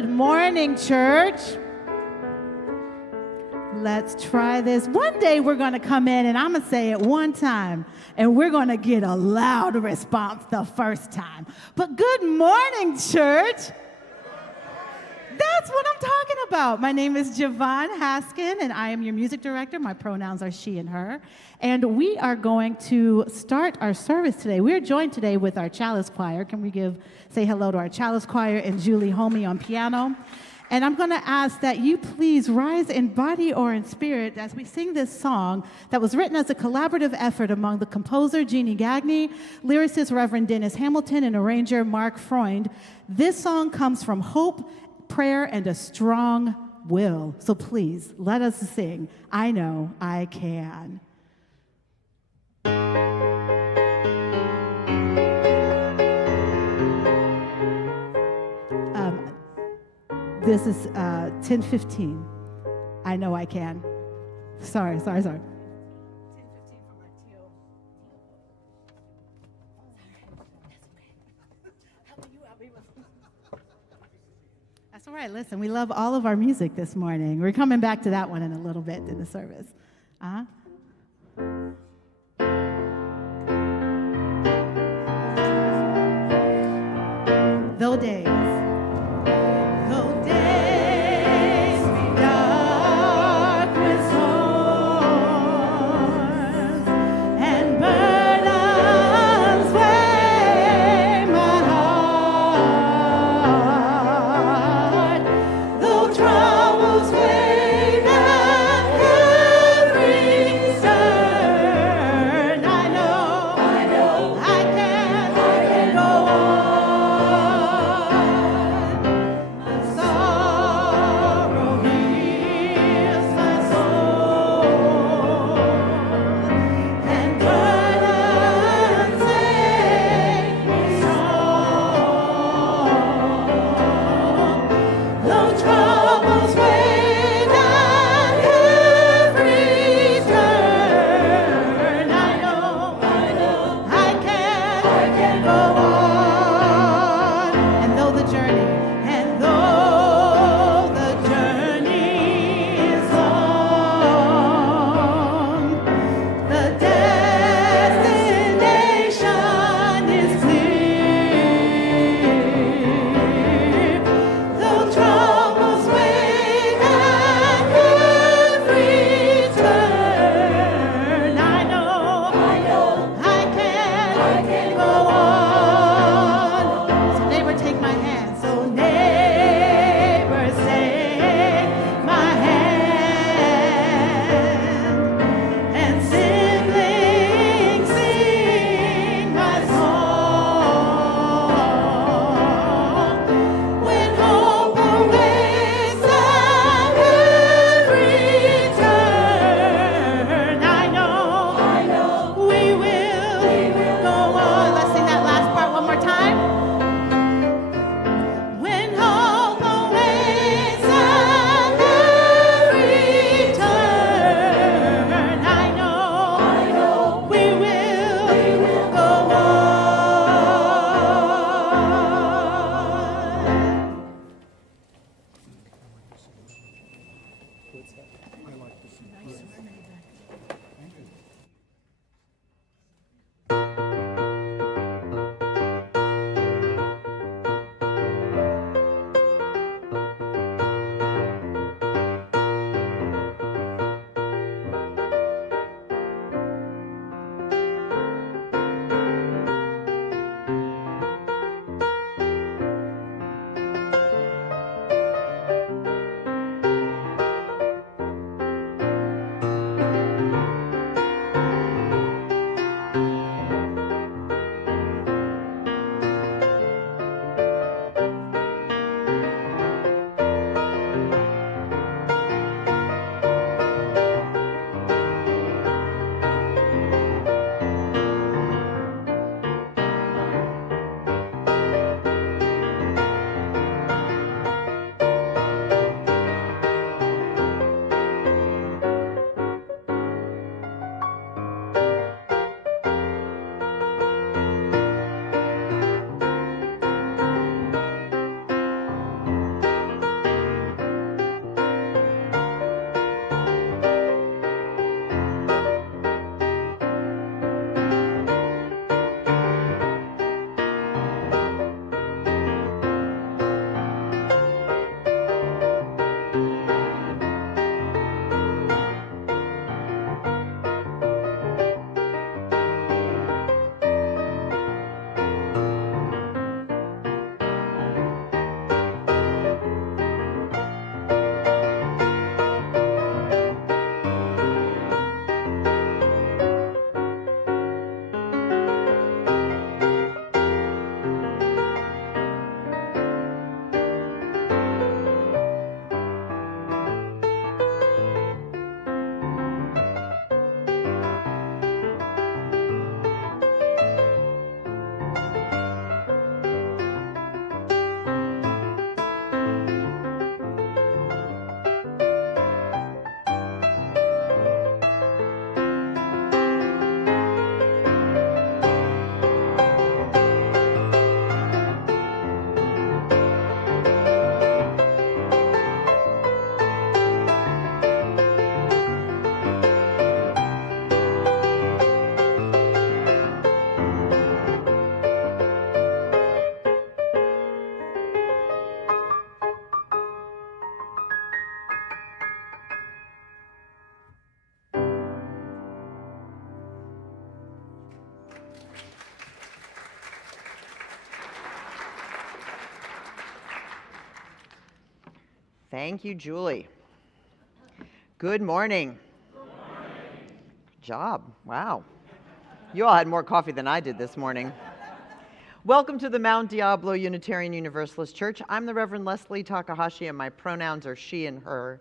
Good morning, church. Let's try this. One day we're going to come in and I'm going to say it one time and we're going to get a loud response the first time. But good morning, church. That's what I'm talking about. My name is Javon Haskin, and I am your music director. My pronouns are she and her. And we are going to start our service today. We are joined today with our chalice choir. Can we say hello to our chalice choir and Julie Homey on piano? And I'm going to ask that you please rise in body or in spirit as we sing this song that was written as a collaborative effort among the composer Jeannie Gagne, lyricist Reverend Dennis Hamilton, and arranger Mark Freund. This song comes from hope, prayer, and a strong will. So please, let us sing, I Know I Can. This is 10:15. I Know I Can. Sorry. 10:15 from my teal. That's all right. Listen, we love all of our music this morning. We're coming back to that one in a little bit in the service. Though days. Thank you, Julie. Good morning. Good morning. Good job. Wow. You all had more coffee than I did this morning. Welcome to the Mount Diablo Unitarian Universalist Church. I'm the Reverend Leslie Takahashi, and my pronouns are she and her.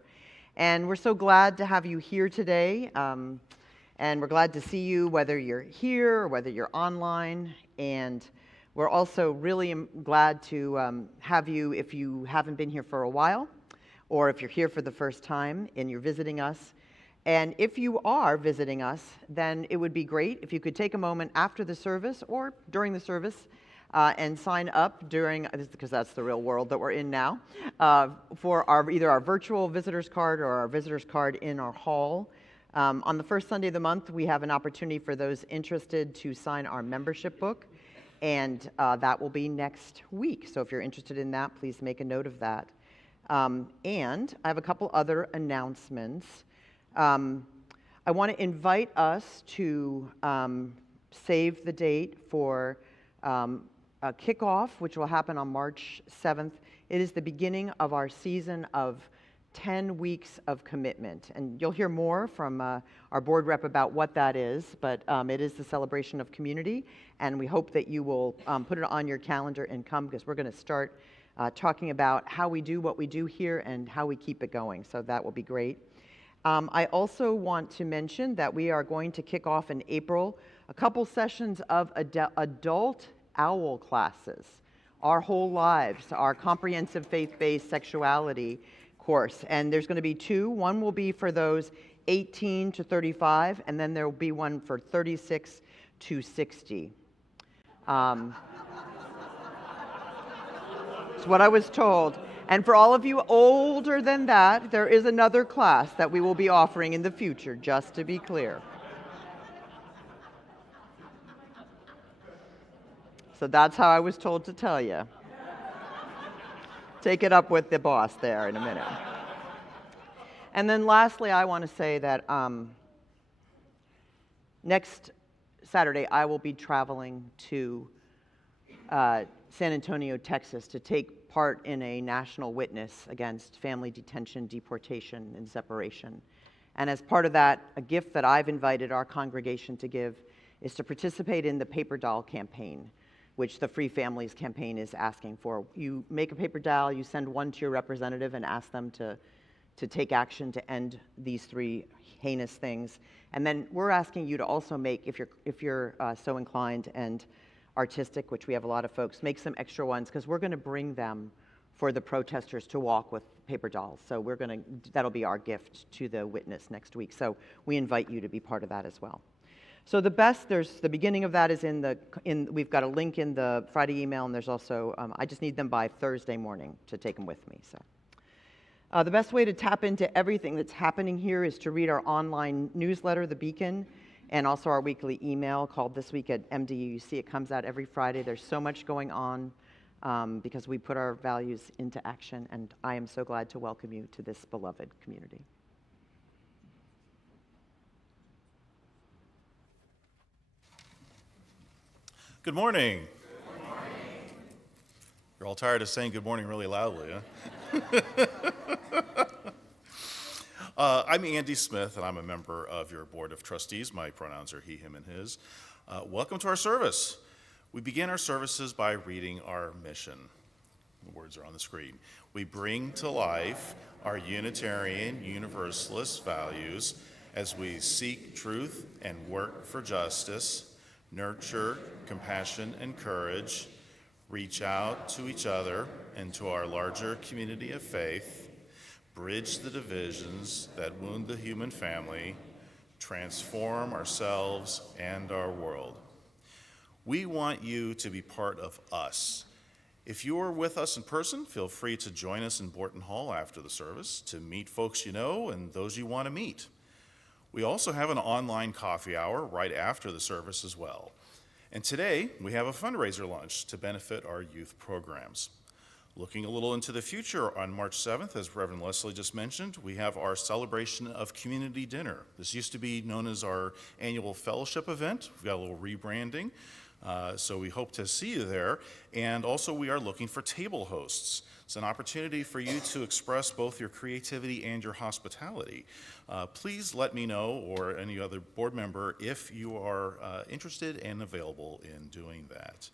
And we're so glad to have you here today. And we're glad to see you, whether you're here or whether you're online. And we're also really glad to have you if you haven't been here for a while, or if you're here for the first time and you're visiting us. And if you are visiting us, then it would be great if you could take a moment after the service or during the service and sign up during, because that's the real world that we're in now, for either our virtual visitor's card or our visitor's card in our hall. On the first Sunday of the month, we have an opportunity for those interested to sign our membership book, and that will be next week. So if you're interested in that, please make a note of that. And I have a couple other announcements. I want to invite us to save the date for a kickoff, which will happen on March 7th. It is the beginning of our season of 10 weeks of commitment. And you'll hear more from our board rep about what that is, but it is the celebration of community, and we hope that you will put it on your calendar and come, because we're going to start talking about how we do what we do here and how we keep it going. So that will be great. I also want to mention that we are going to kick off in April a couple sessions of adult OWL classes, Our Whole Lives, our comprehensive faith-based sexuality course. And there's going to be two. One will be for those 18 to 35, and then there will be one for 36 to 60. It's what I was told. And for all of you older than that, there is another class that we will be offering in the future, just to be clear. So that's how I was told to tell you. Take it up with the boss there in a minute. And then lastly, I want to say that next Saturday, I will be traveling to San Antonio, Texas, to take part in a national witness against family detention, deportation, and separation. And as part of that, a gift that I've invited our congregation to give is to participate in the paper doll campaign, which the Free Families campaign is asking for. You make a paper doll, you send one to your representative and ask them to take action to end these three heinous things. And then we're asking you to also make, if you're so inclined and artistic, which we have a lot of folks, make some extra ones, because we're going to bring them for the protesters to walk with paper dolls. So that'll be our gift to the witness next week. So we invite you to be part of that as well. So the beginning of that is we've got a link in the Friday email, and there's also, I just need them by Thursday morning to take them with me. So the best way to tap into everything that's happening here is to read our online newsletter, The Beacon, and also our weekly email called This Week at MDUUC. It comes out every Friday. There's so much going on because we put our values into action, and I am so glad to welcome you to this beloved community. Good morning. Good morning. You're all tired of saying good morning really loudly, huh? I'm Andy Smith, and I'm a member of your Board of Trustees. My pronouns are he, him, and his. Welcome to our service. We begin our services by reading our mission. The words are on the screen. We bring to life our Unitarian Universalist values as we seek truth and work for justice, nurture compassion and courage, reach out to each other and to our larger community of faith, bridge the divisions that wound the human family, transform ourselves and our world. We want you to be part of us. If you're with us in person, feel free to join us in Borton Hall after the service to meet folks you know and those you want to meet. We also have an online coffee hour right after the service as well. And today, we have a fundraiser lunch to benefit our youth programs. Looking a little into the future, on March 7th, as Reverend Leslie just mentioned, we have our celebration of community dinner. This used to be known as our annual fellowship event. We've got a little rebranding, so we hope to see you there. And also, we are looking for table hosts. It's an opportunity for you to express both your creativity and your hospitality. Please let me know, or any other board member, if you are interested and available in doing that.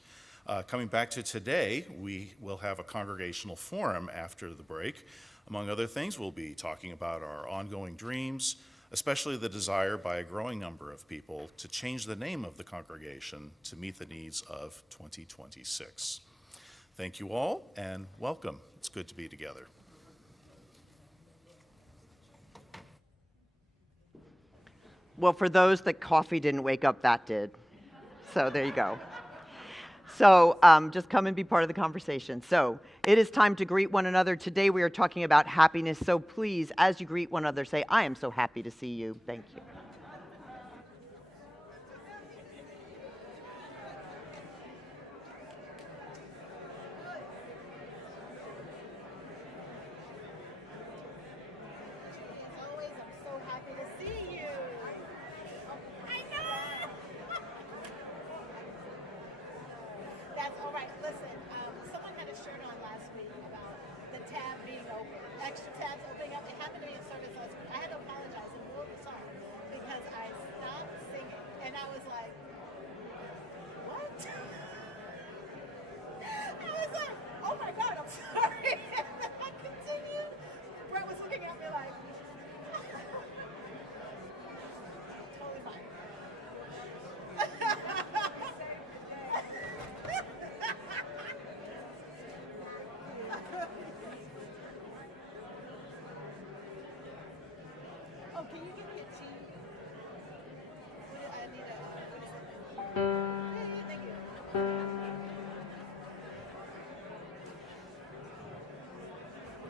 Coming back to today, we will have a congregational forum after the break. Among other things, we'll be talking about our ongoing dreams, especially the desire by a growing number of people to change the name of the congregation to meet the needs of 2026. Thank you all, and welcome. It's good to be together. Well, for those that coffee didn't wake up, that did. So there you go. So just come and be part of the conversation. So it is time to greet one another. Today we are talking about happiness. So please, as you greet one another, say, "I am so happy to see you." Thank you.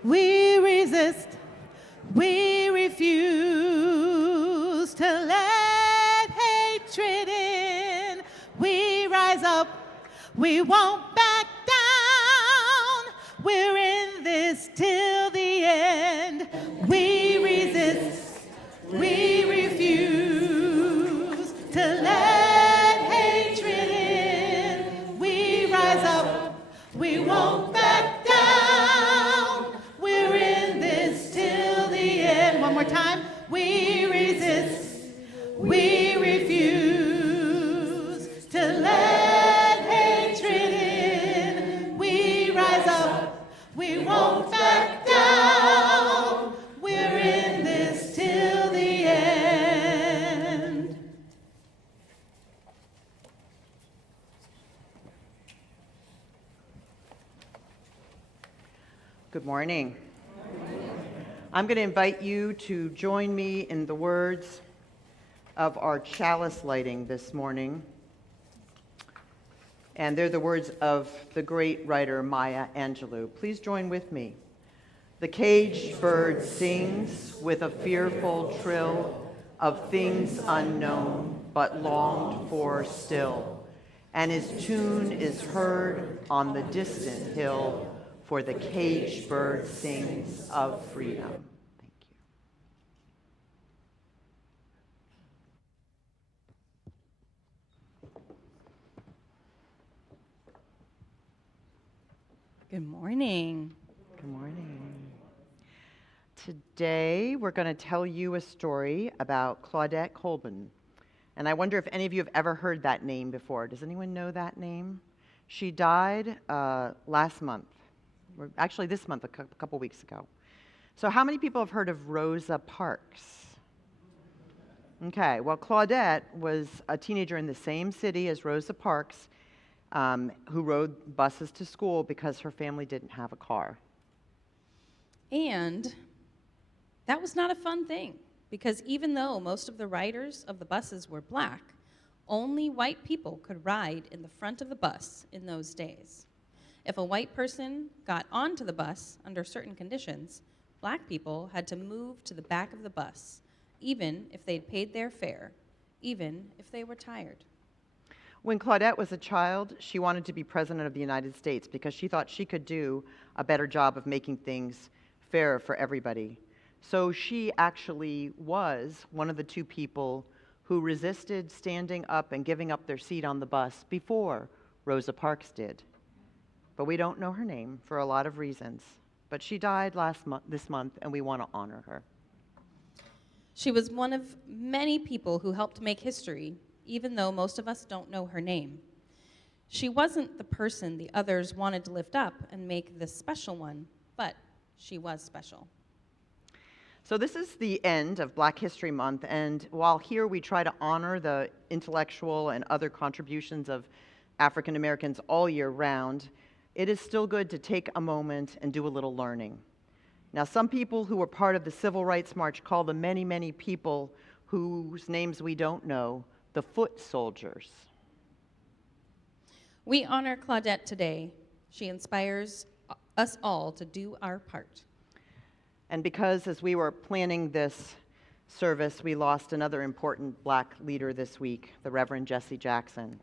We resist, we refuse to let hatred in. We rise up, we won't back down. We're in this till the end. We resist, we refuse to let hatred in. We rise up, we won't back down. One more time. We resist, we refuse to let hatred in. We rise up, we won't back down. We're in this till the end. Good morning. I'm going to invite you to join me in the words of our chalice lighting this morning. And they're the words of the great writer Maya Angelou. Please join with me. The caged bird sings with a fearful trill of things unknown but longed for still, and his tune is heard on the distant hill, for the caged bird sings of freedom. Thank you. Good morning. Good morning. Today, we're going to tell you a story about Claudette Colbin. And I wonder if any of you have ever heard that name before. Does anyone know that name? She died last month. Actually, this month, a couple weeks ago. So how many people have heard of Rosa Parks? Okay, well, Claudette was a teenager in the same city as Rosa Parks, who rode buses to school because her family didn't have a car. And that was not a fun thing, because even though most of the riders of the buses were black, only white people could ride in the front of the bus in those days. If a white person got onto the bus under certain conditions, black people had to move to the back of the bus, even if they'd paid their fare, even if they were tired. When Claudette was a child, she wanted to be president of the United States because she thought she could do a better job of making things fair for everybody. So she actually was one of the two people who resisted standing up and giving up their seat on the bus before Rosa Parks did. but we don't know her name for a lot of reasons. But she died this month, and we want to honor her. She was one of many people who helped make history, even though most of us don't know her name. She wasn't the person the others wanted to lift up and make the special one, but she was special. So this is the end of Black History Month, and while here we try to honor the intellectual and other contributions of African Americans all year round, it is still good to take a moment and do a little learning. Now, some people who were part of the Civil Rights March call the many, many people whose names we don't know the foot soldiers. We honor Claudette today. She inspires us all to do our part. And because as we were planning this service, we lost another important Black leader this week, the Reverend Jesse Jackson,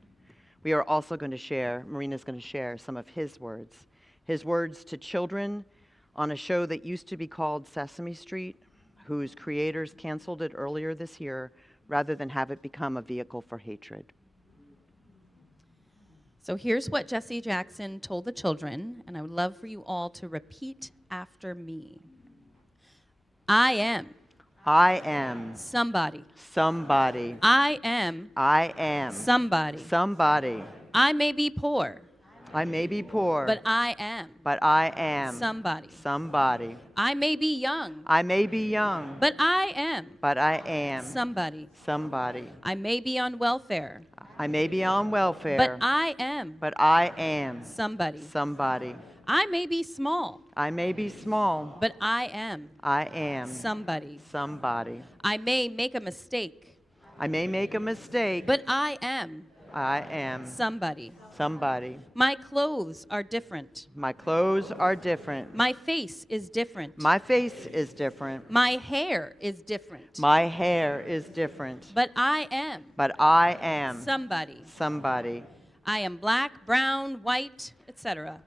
we are also going to share, Marina's going to share some of his words to children on a show that used to be called Sesame Street, whose creators canceled it earlier this year rather than have it become a vehicle for hatred. So here's what Jesse Jackson told the children, and I would love for you all to repeat after me. I am somebody. Somebody. I am somebody. Somebody. I may be poor. I may be poor. But I am. But I am. Somebody. Somebody. I may be young. I may be young. But I am. But I am. Somebody. Somebody. I may be on welfare. I may be on welfare. But I am. But I am. Somebody. Somebody. I may be small. I may be small. But I am. I am. Somebody. Somebody. I may make a mistake. I may make a mistake. But I am. I am. Somebody. Somebody. My clothes are different. My clothes are different. My face is different. My face is different. My hair is different. My hair is different. But I am. But I am. Somebody. Somebody. I am black, brown, white, etc.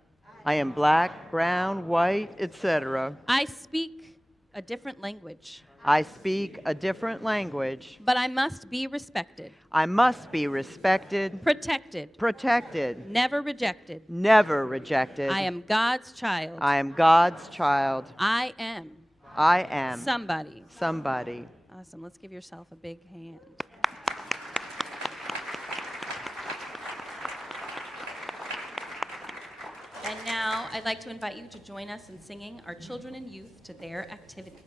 I am black, brown, white, etc. I speak a different language. I speak a different language. But I must be respected. I must be respected. Protected. Protected. Never rejected. Never rejected. I am God's child. I am God's child. I am. I am. Somebody. Somebody. Awesome. Let's give yourself a big hand. And now I'd like to invite you to join us in singing our children and youth to their activities.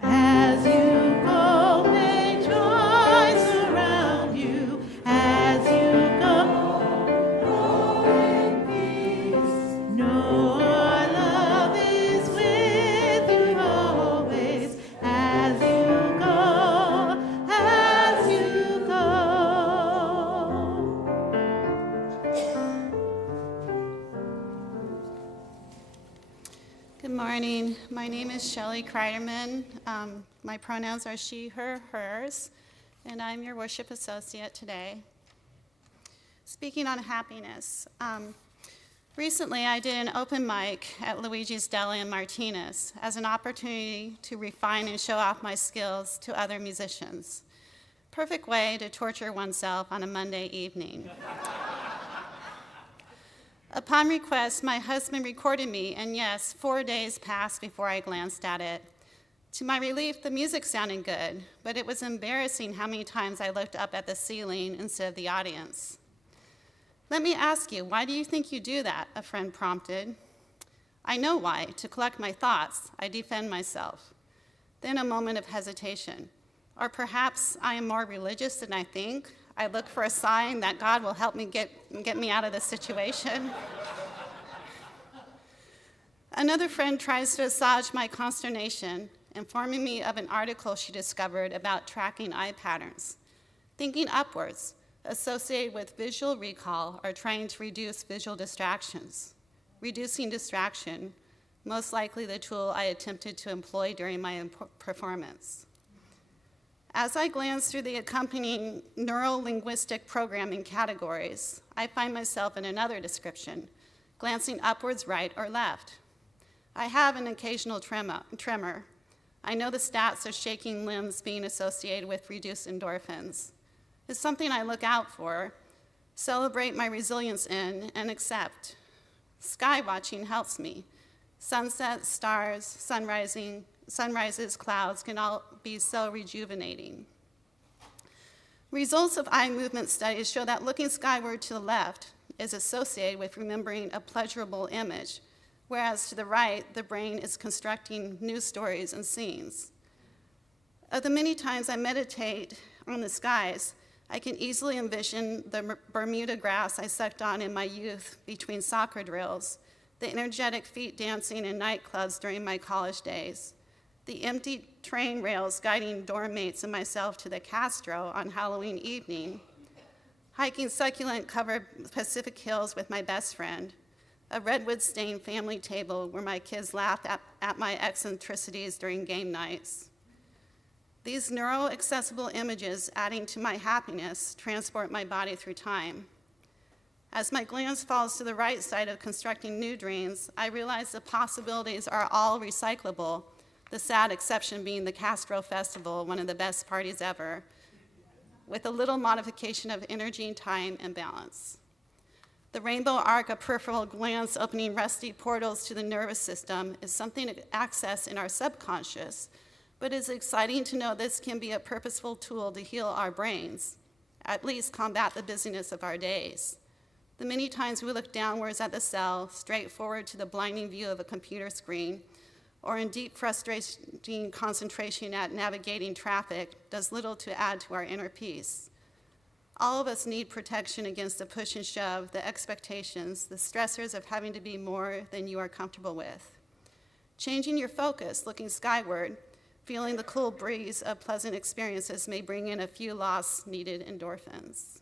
As you go, may joy surround you. As you go in peace. Know our love is with you always. As you go, as you go. Good morning. My name is Shelley Kreiderman. My pronouns are she, her, hers, and I'm your worship associate today. Speaking on happiness, recently I did an open mic at Luigi's Deli in Martinez as an opportunity to refine and show off my skills to other musicians. Perfect way to torture oneself on a Monday evening. Upon request, my husband recorded me, and yes, 4 days passed before I glanced at it. To my relief, the music sounded good, but it was embarrassing how many times I looked up at the ceiling instead of the audience. Let me ask you, why do you think you do that? A friend prompted. I know why. To collect my thoughts, I defend myself. Then a moment of hesitation. Or perhaps I am more religious than I think. I look for a sign that God will help me get me out of this situation. Another friend tries to assuage my consternation, informing me of an article she discovered about tracking eye patterns, thinking upwards, associated with visual recall or trying to reduce visual distractions. Reducing distraction, most likely the tool I attempted to employ during my performance. As I glance through the accompanying neuro-linguistic programming categories, I find myself in another description, glancing upwards, right or left. I have an occasional tremor, I know the stats of shaking limbs being associated with reduced endorphins. It's something I look out for, celebrate my resilience in, and accept. Sky watching helps me. Sunsets, stars, sunrises, clouds can all be so rejuvenating. Results of eye movement studies show that looking skyward to the left is associated with remembering a pleasurable image, whereas to the right, the brain is constructing new stories and scenes. Of the many times I meditate on the skies, I can easily envision the Bermuda grass I sucked on in my youth between soccer drills, the energetic feet dancing in nightclubs during my college days, the empty train rails guiding dorm mates and myself to the Castro on Halloween evening, hiking succulent-covered Pacific Hills with my best friend, a redwood-stained family table where my kids laughed at my eccentricities during game nights. These neural-accessible images adding to my happiness transport my body through time. As my glance falls to the right side of constructing new dreams, I realize the possibilities are all recyclable, the sad exception being the Castro Festival, one of the best parties ever, with a little modification of energy and time and balance. The rainbow arc of peripheral glance opening rusty portals to the nervous system is something to access in our subconscious, but it's exciting to know this can be a purposeful tool to heal our brains, at least combat the busyness of our days. The many times we look downwards at the cell, straight forward to the blinding view of a computer screen, or in deep frustrating concentration at navigating traffic, does little to add to our inner peace. All of us need protection against the push and shove, the expectations, the stressors of having to be more than you are comfortable with. Changing your focus, looking skyward, feeling the cool breeze of pleasant experiences may bring in a few lost, needed endorphins.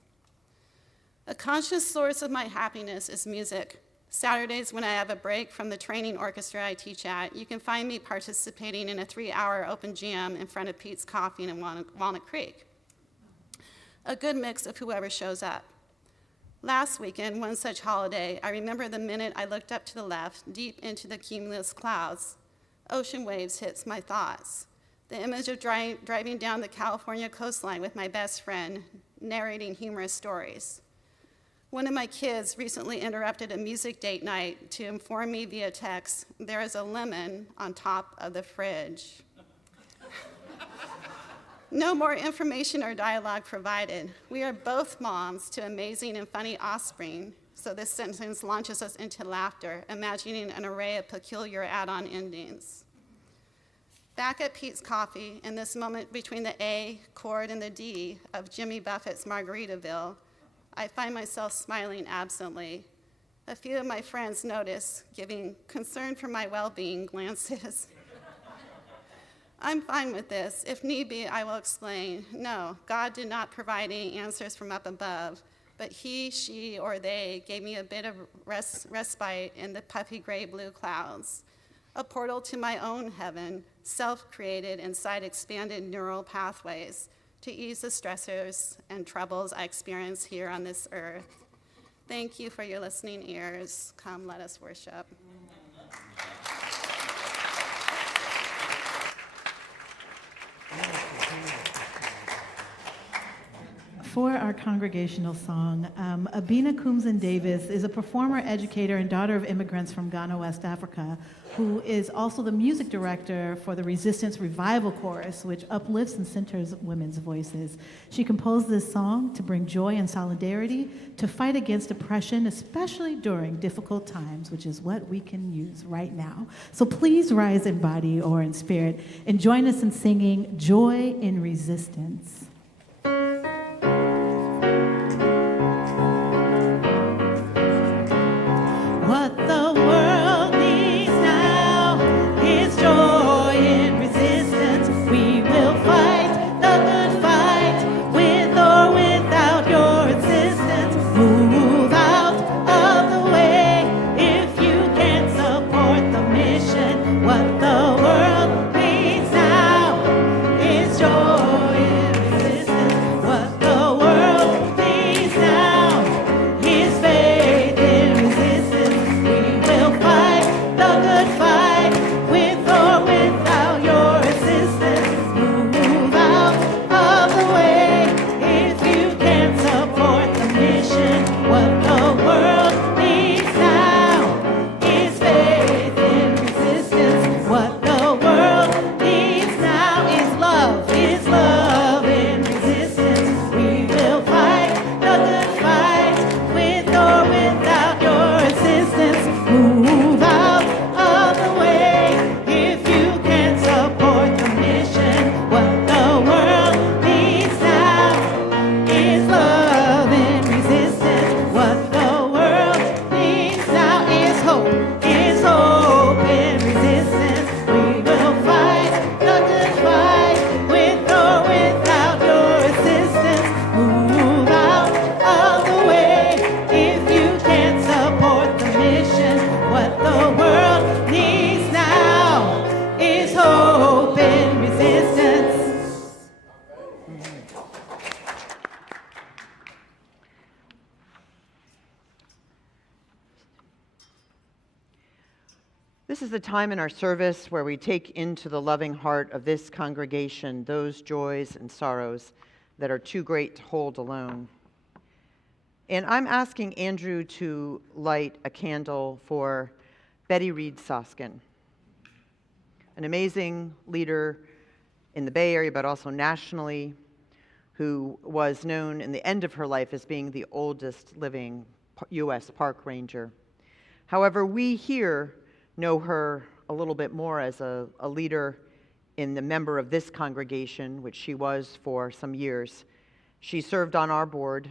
A conscious source of my happiness is music. Saturdays, when I have a break from the training orchestra I teach at, you can find me participating in a 3-hour open jam in front of Pete's Coffee in Walnut Creek. A good mix of whoever shows up. Last weekend, one such holiday, I remember the minute I looked up to the left, deep into the cumulus clouds. Ocean waves hits my thoughts. The image of driving down the California coastline with my best friend, narrating humorous stories. One of my kids recently interrupted a music date night to inform me via text, there is a lemon on top of the fridge. No more information or dialogue provided. We are both moms to amazing and funny offspring, so this sentence launches us into laughter, imagining an array of peculiar add-on endings. Back at Pete's Coffee, in this moment between the A chord and the D of Jimmy Buffett's Margaritaville, I find myself smiling absently. A few of my friends notice, giving concern for my well-being glances. I'm fine with this. If need be, I will explain. No, God did not provide any answers from up above, but he, she, or they gave me a bit of respite in the puffy gray-blue clouds, a portal to my own heaven, self-created inside expanded neural pathways, to ease the stressors and troubles I experience here on this earth. Thank you for your listening ears. Come, let us worship. For our congregational song, Abina Kumzin Davis is a performer, educator, and daughter of immigrants from Ghana, West Africa, who is also the music director for the Resistance Revival Chorus, which uplifts and centers women's voices. She composed this song to bring joy and solidarity, to fight against oppression, especially during difficult times, which is what we can use right now. So please rise in body or in spirit and join us in singing Joy in Resistance. What the world needs now is joy in resistance. We will fight the good fight with or without your insistence. Move out of the way if you can't support the mission. What the world needs now is joy in resistance. This is a time in our service where we take into the loving heart of this congregation those joys and sorrows that are too great to hold alone. And I'm asking Andrew to light a candle for Betty Reed Soskin, an amazing leader in the Bay Area, but also nationally, who was known in the end of her life as being the oldest living U.S. park ranger. However, we here know her a little bit more as a leader in the member of this congregation, which she was for some years. She served on our board,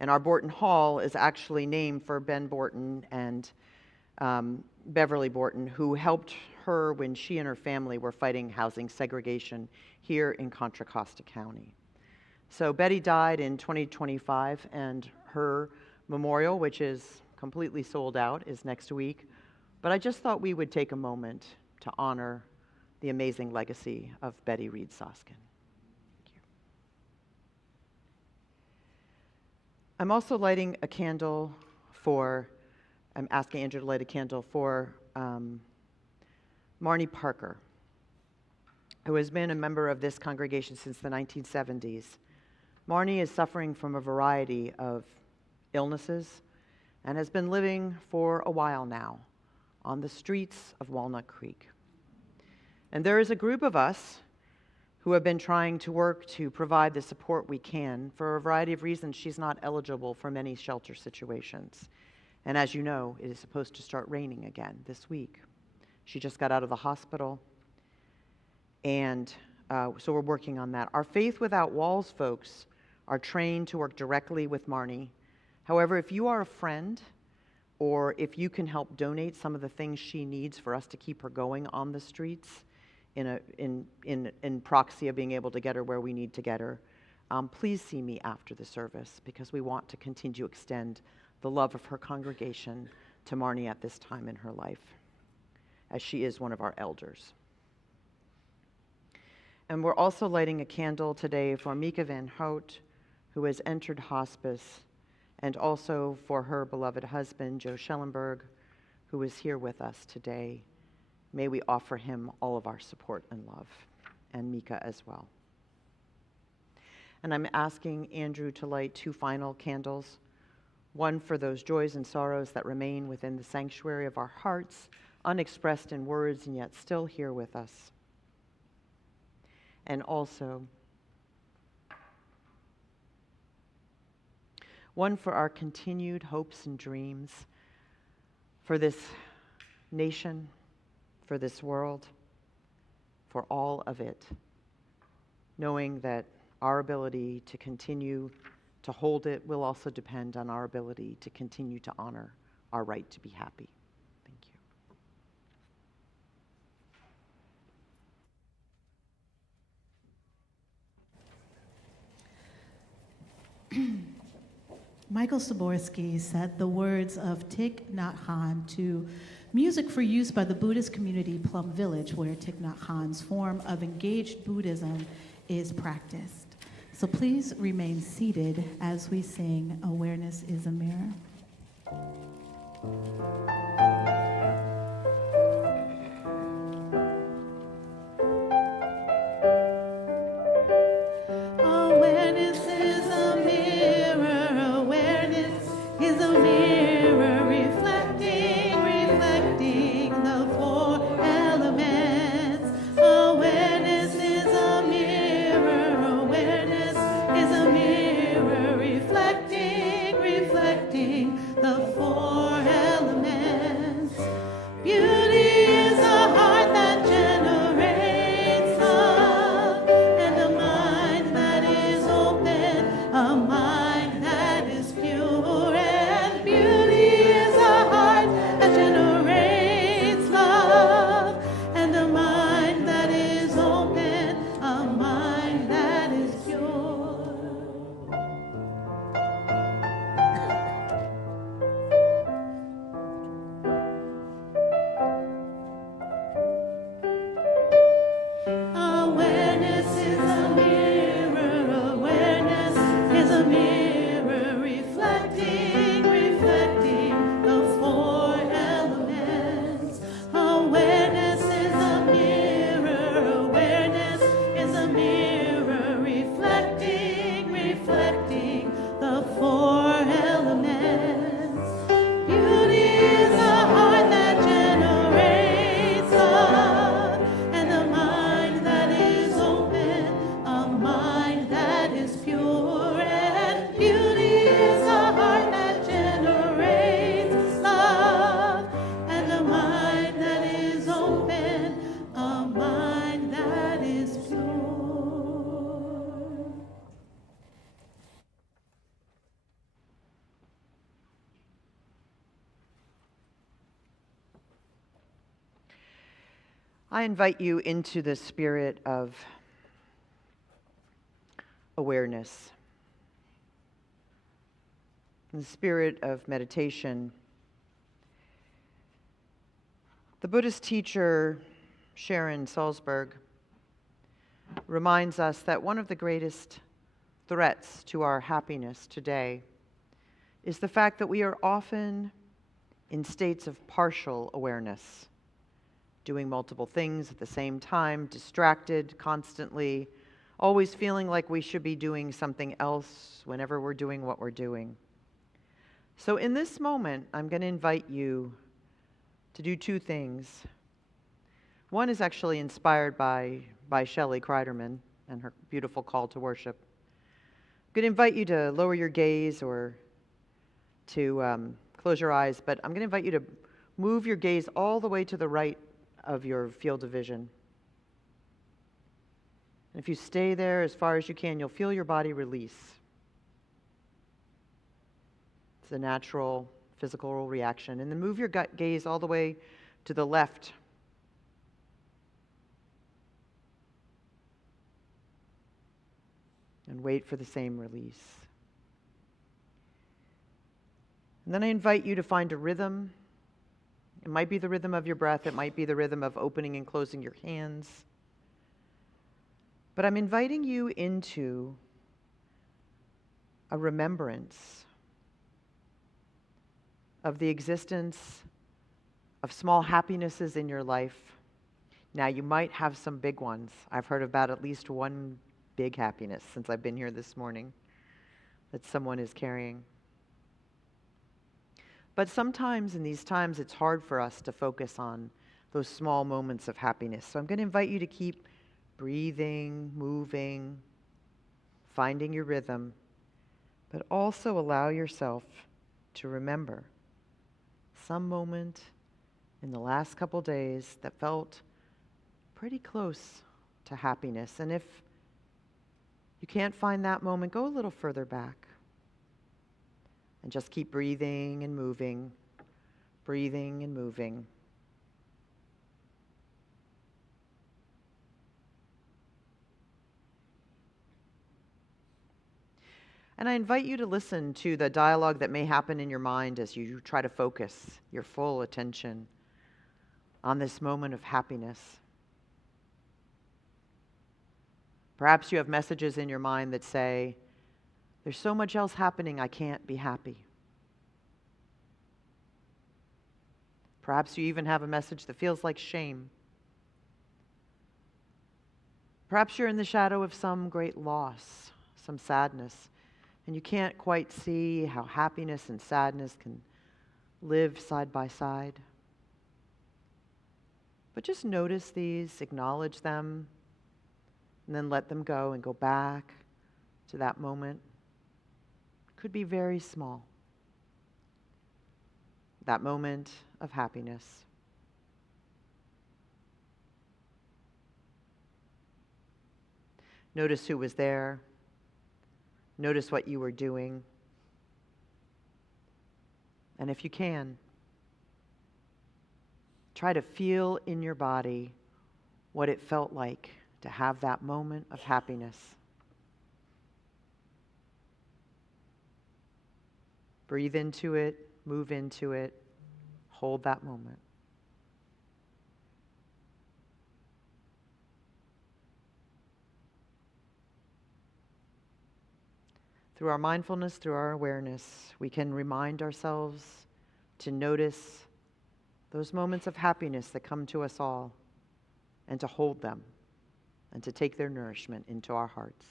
and our Borton Hall is actually named for Ben Borton and Beverly Borton, who helped her when she and her family were fighting housing segregation here in Contra Costa County. So Betty died in 2025, and her memorial, which is completely sold out, is next week. But I just thought we would take a moment to honor the amazing legacy of Betty Reed Soskin. Thank you. I'm also lighting a candle for, I'm asking Andrew to light a candle for Marnie Parker, who has been a member of this congregation since the 1970s. Marnie is suffering from a variety of illnesses and has been living for a while now on the streets of Walnut Creek. And there is a group of us who have been trying to work to provide the support we can. For a variety of reasons, she's not eligible for many shelter situations. And as you know, it is supposed to start raining again this week. She just got out of the hospital, and so we're working on that. Our Faith Without Walls folks are trained to work directly with Marnie. However, if you are a friend, or if you can help donate some of the things she needs for us to keep her going on the streets in proxy of being able to get her where we need to get her, please see me after the service, because we want to continue to extend the love of her congregation to Marnie at this time in her life, as she is one of our elders. And we're also lighting a candle today for Mika Van Hout, who has entered hospice, and also for her beloved husband, Joe Schellenberg, who is here with us today. May we offer him all of our support and love, and Mika as well. And I'm asking Andrew to light 2 final candles, one for those joys and sorrows that remain within the sanctuary of our hearts, unexpressed in words and yet still here with us. And also one for our continued hopes and dreams for this nation, for this world, for all of it, knowing that our ability to continue to hold it will also depend on our ability to continue to honor our right to be happy. Thank you. Michael Saborski said the words of Thich Nhat Hanh to music for use by the Buddhist community Plum Village, where Thich Nhat Hanh's form of engaged Buddhism is practiced. So please remain seated as we sing Awareness is a Mirror. The four elements. I invite you into the spirit of awareness, in the spirit of meditation. The Buddhist teacher Sharon Salzberg reminds us that one of the greatest threats to our happiness today is the fact that we are often in states of partial awareness, doing multiple things at the same time, distracted constantly, always feeling like we should be doing something else whenever we're doing what we're doing. So in this moment, I'm going to invite you to do two things. One is actually inspired by Shelley Kreiderman and her beautiful call to worship. I'm going to invite you to lower your gaze or to close your eyes, but I'm going to invite you to move your gaze all the way to the right of your field of vision. And if you stay there as far as you can, you'll feel your body release. It's a natural physical reaction. And then move your gaze all the way to the left. And wait for the same release. And then I invite you to find a rhythm. It might be the rhythm of your breath. It might be the rhythm of opening and closing your hands. But I'm inviting you into a remembrance of the existence of small happinesses in your life. Now, you might have some big ones. I've heard about at least one big happiness since I've been here this morning that someone is carrying. But sometimes in these times, it's hard for us to focus on those small moments of happiness. So I'm going to invite you to keep breathing, moving, finding your rhythm, but also allow yourself to remember some moment in the last couple days that felt pretty close to happiness. And if you can't find that moment, go a little further back. And just keep breathing and moving, breathing and moving. And I invite you to listen to the dialogue that may happen in your mind as you try to focus your full attention on this moment of happiness. Perhaps you have messages in your mind that say, "There's so much else happening, I can't be happy." Perhaps you even have a message that feels like shame. Perhaps you're in the shadow of some great loss, some sadness, and you can't quite see how happiness and sadness can live side by side. But just notice these, acknowledge them, and then let them go and go back to that moment. Could be very small. That moment of happiness. Notice who was there. Notice what you were doing. And if you can, try to feel in your body what it felt like to have that moment of happiness. Breathe into it, move into it, hold that moment. Through our mindfulness, through our awareness, we can remind ourselves to notice those moments of happiness that come to us all and to hold them and to take their nourishment into our hearts.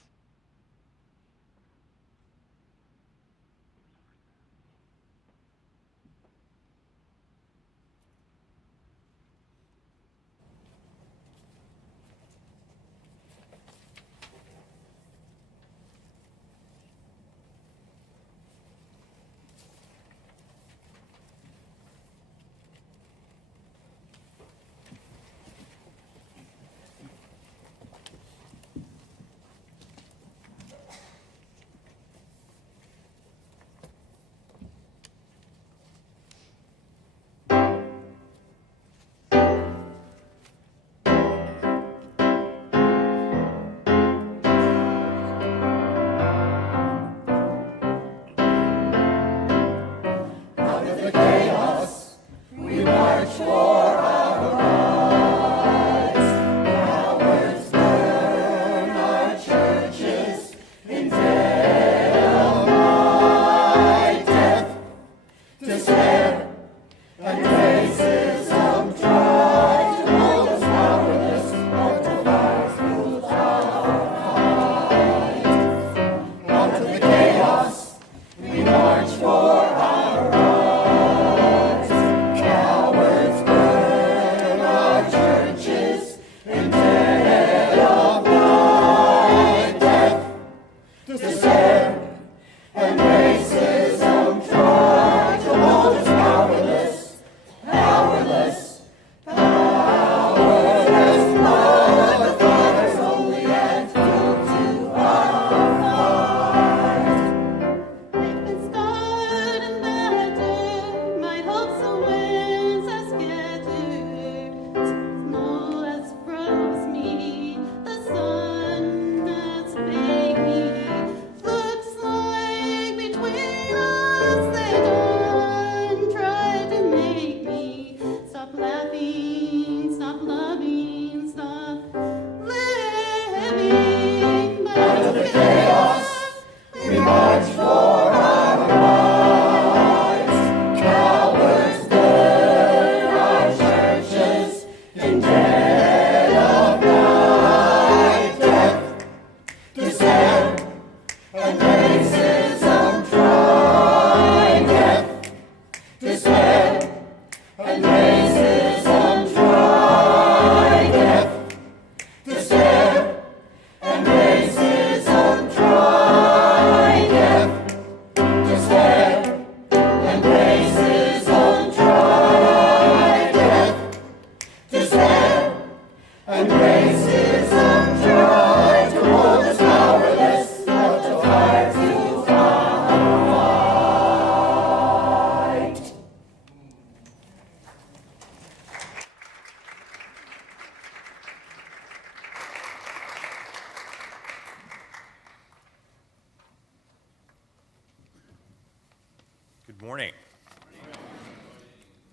morning.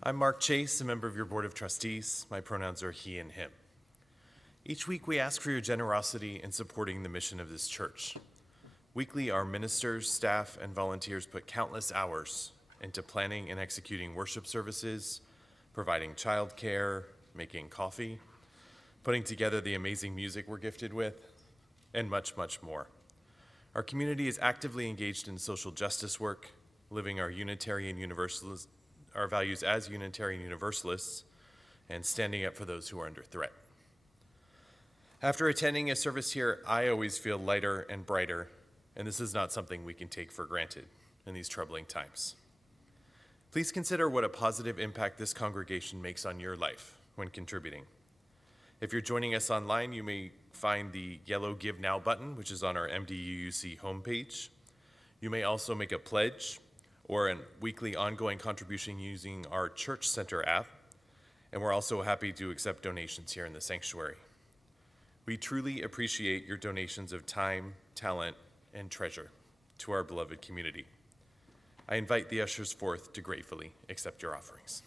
I'm Mark Chase, a member of your Board of Trustees. My pronouns are he and him. Each week we ask for your generosity in supporting the mission of this church. Weekly, our ministers, staff, and volunteers put countless hours into planning and executing worship services, providing childcare, making coffee, putting together the amazing music we're gifted with, and much, much more. Our community is actively engaged in social justice work, living our values as Unitarian Universalists, and standing up for those who are under threat. After attending a service here, I always feel lighter and brighter, and this is not something we can take for granted in these troubling times. Please consider what a positive impact this congregation makes on your life when contributing. If you're joining us online, you may find the yellow Give Now button, which is on our MDUUC homepage. You may also make a pledge or a weekly ongoing contribution using our Church Center app, and we're also happy to accept donations here in the sanctuary. We truly appreciate your donations of time, talent, and treasure to our beloved community. I invite the ushers forth to gratefully accept your offerings.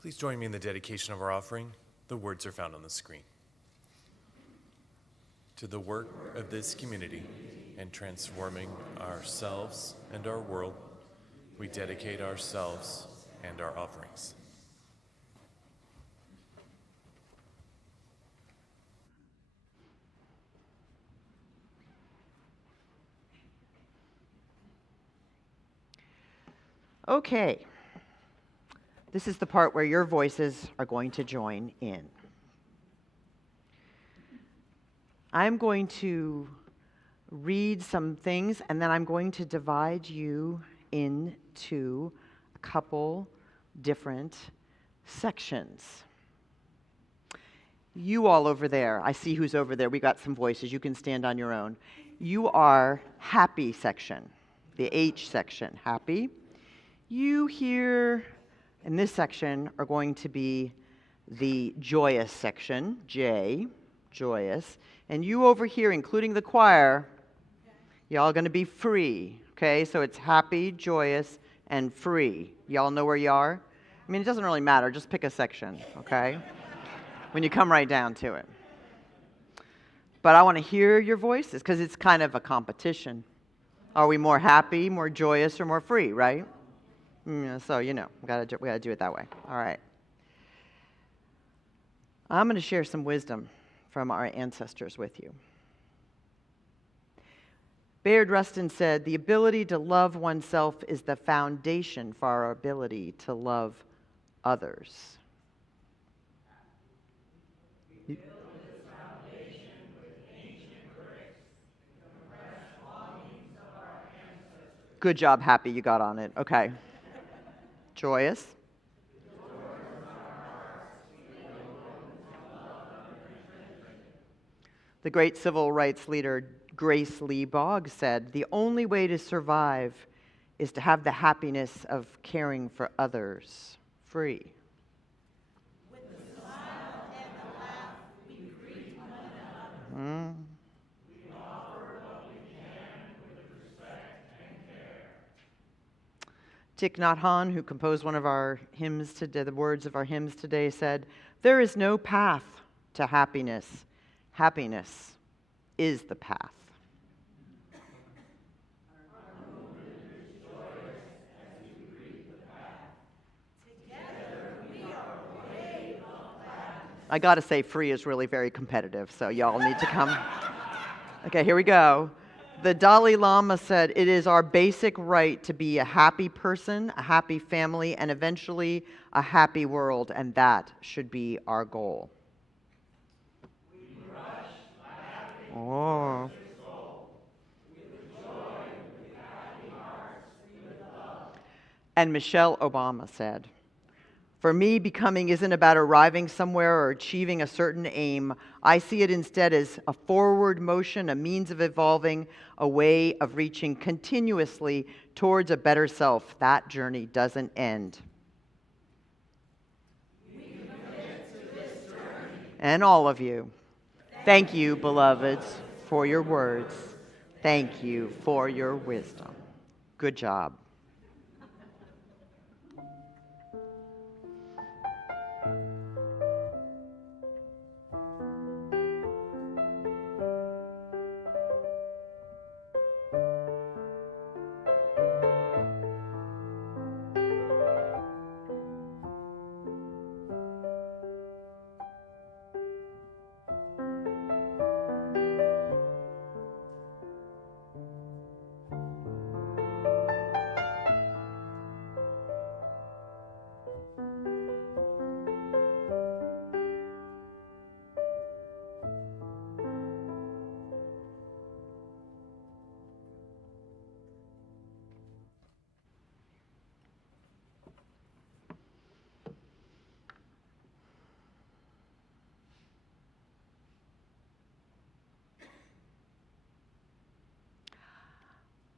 Please join me in the dedication of our offering. The words are found on the screen. To the work of this community and transforming ourselves and our world, we dedicate ourselves and our offerings. Okay. This is the part where your voices are going to join in. I'm going to read some things, and then I'm going to divide you into a couple different sections. You all over there, I see who's over there. We got some voices. You can stand on your own. You are happy section, the H section, happy. You here in this section are going to be the joyous section, J, joyous. And you over here, including the choir, y'all going to be free, okay? So it's happy, joyous, and free. Y'all know where you are? I mean, it doesn't really matter. Just pick a section, okay? When you come right down to it. But I want to hear your voices because it's kind of a competition. Are we more happy, more joyous, or more free, right? So, we got to do it that way. All right. I'm going to share some wisdom from our ancestors with you. Bayard Rustin said, "The ability to love oneself is the foundation for our ability to love others." Good job, Happy. You got on it. Okay. Joyous. The great civil rights leader Grace Lee Boggs said, "The only way to survive is to have the happiness of caring for others." Free. With the smile and the laugh, we greet one another. We offer what we can with respect and care. Thich Nhat Hanh, who composed one of our hymns today, the words of our hymns today, said, "There is no path to happiness. Happiness is the path." I got to say, free is really very competitive, so y'all need to come. Okay, here we go. The Dalai Lama said, "It is our basic right to be a happy person, a happy family, and eventually a happy world, and that should be our goal." Oh. And Michelle Obama said, "For me, becoming isn't about arriving somewhere or achieving a certain aim. I see it instead as a forward motion, a means of evolving, a way of reaching continuously towards a better self. That journey doesn't end." We commit to this journey. And all of you. Thank you, beloveds, for your words. Thank you for your wisdom. Good job.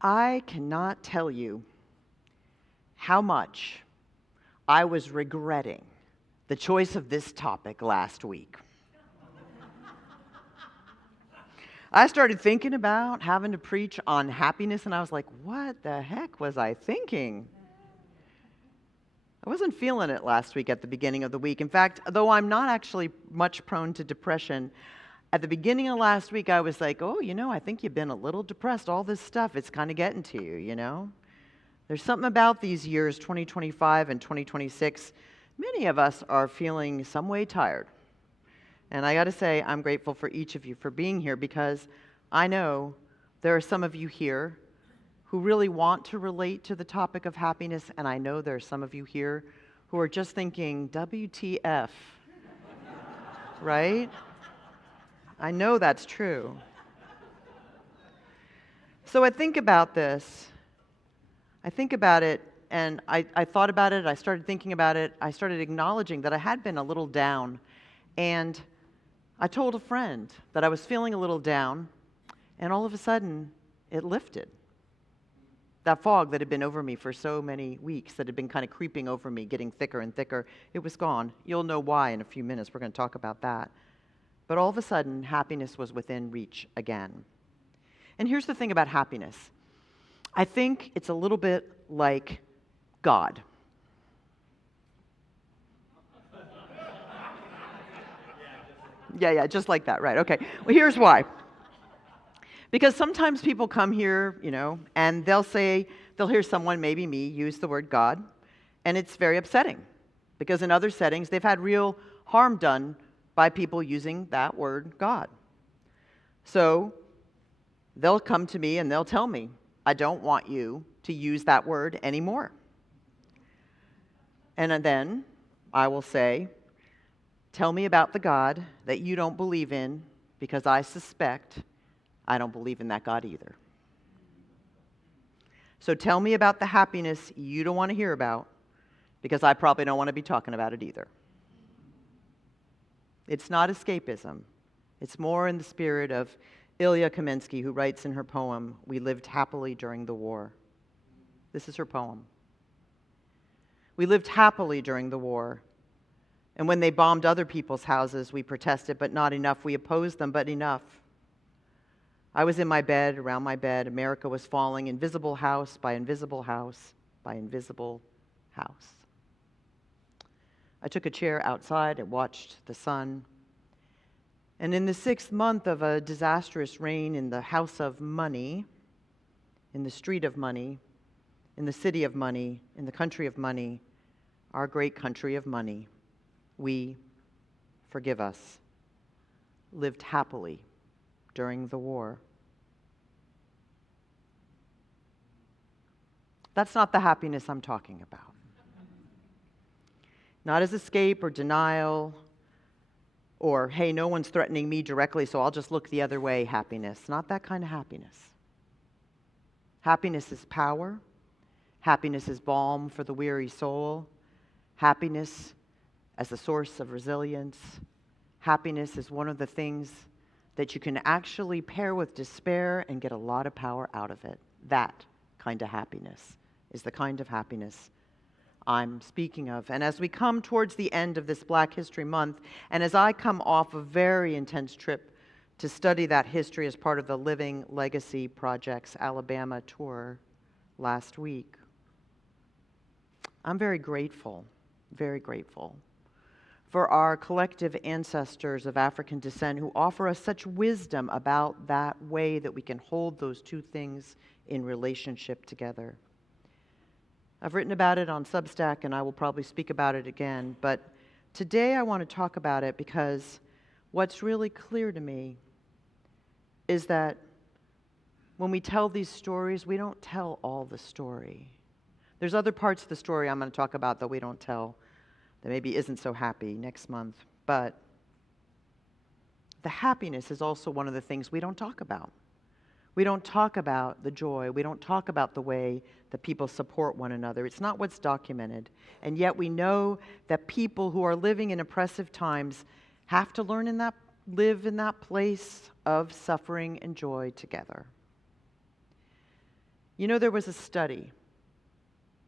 I cannot tell you how much I was regretting the choice of this topic last week. I started thinking about having to preach on happiness, and I was like, what the heck was I thinking? I wasn't feeling it last week at the beginning of the week. In fact, though I'm not actually much prone to depression, at the beginning of last week, I was like, oh, I think you've been a little depressed. All this stuff, it's kind of getting to you, There's something about these years, 2025 and 2026, many of us are feeling some way tired. And I got to say, I'm grateful for each of you for being here, because I know there are some of you here who really want to relate to the topic of happiness, and I know there are some of you here who are just thinking, WTF, right? I know that's true. So I think about this. I think about it, and I thought about it, I started thinking about it, I started acknowledging that I had been a little down, and I told a friend that I was feeling a little down, and all of a sudden, it lifted. That fog that had been over me for so many weeks, that had been kind of creeping over me, getting thicker and thicker, it was gone. You'll know why in a few minutes. We're going to talk about that. But all of a sudden, happiness was within reach again. And here's the thing about happiness. I think it's a little bit like God. Yeah, just like that, right. Okay. Well, here's why. Because sometimes people come here, and they'll hear someone, maybe me, use the word God, and it's very upsetting. Because in other settings, they've had real harm done by people using that word God. So they'll come to me and they'll tell me, I don't want you to use that word anymore. And then I will say, tell me about the God that you don't believe in, because I suspect I don't believe in that God either. So tell me about the happiness you don't want to hear about, because I probably don't want to be talking about it either. It's not escapism. It's more in the spirit of Ilya Kamensky, who writes in her poem, We Lived Happily During the War. This is her poem. We lived happily during the war. And when they bombed other people's houses, we protested, but not enough. We opposed them, but enough. I was in my bed, around my bed. America was falling, invisible house by invisible house by invisible house. I took a chair outside and watched the sun. And in the 6th month of a disastrous reign in the house of money, in the street of money, in the city of money, in the country of money, our great country of money, we, forgive us, lived happily during the war. That's not the happiness I'm talking about. Not as escape or denial, or, hey, no one's threatening me directly, so I'll just look the other way happiness. Not that kind of happiness. Happiness is power. Happiness is balm for the weary soul. Happiness as a source of resilience. Happiness is one of the things that you can actually pair with despair and get a lot of power out of it. That kind of happiness is the kind of happiness I'm speaking of. And as we come towards the end of this Black History Month, and as I come off a very intense trip to study that history as part of the Living Legacy Project's Alabama tour last week, I'm very grateful for our collective ancestors of African descent who offer us such wisdom about that way that we can hold those two things in relationship together. I've written about it on Substack, and I will probably speak about it again, but today I want to talk about it because what's really clear to me is that when we tell these stories, we don't tell all the story. There's other parts of the story I'm going to talk about that we don't tell, that maybe isn't so happy next month, but the happiness is also one of the things we don't talk about. We don't talk about the joy. We don't talk about the way that people support one another. It's not what's documented. And yet we know that people who are living in oppressive times have to live in that place of suffering and joy together. You know, there was a study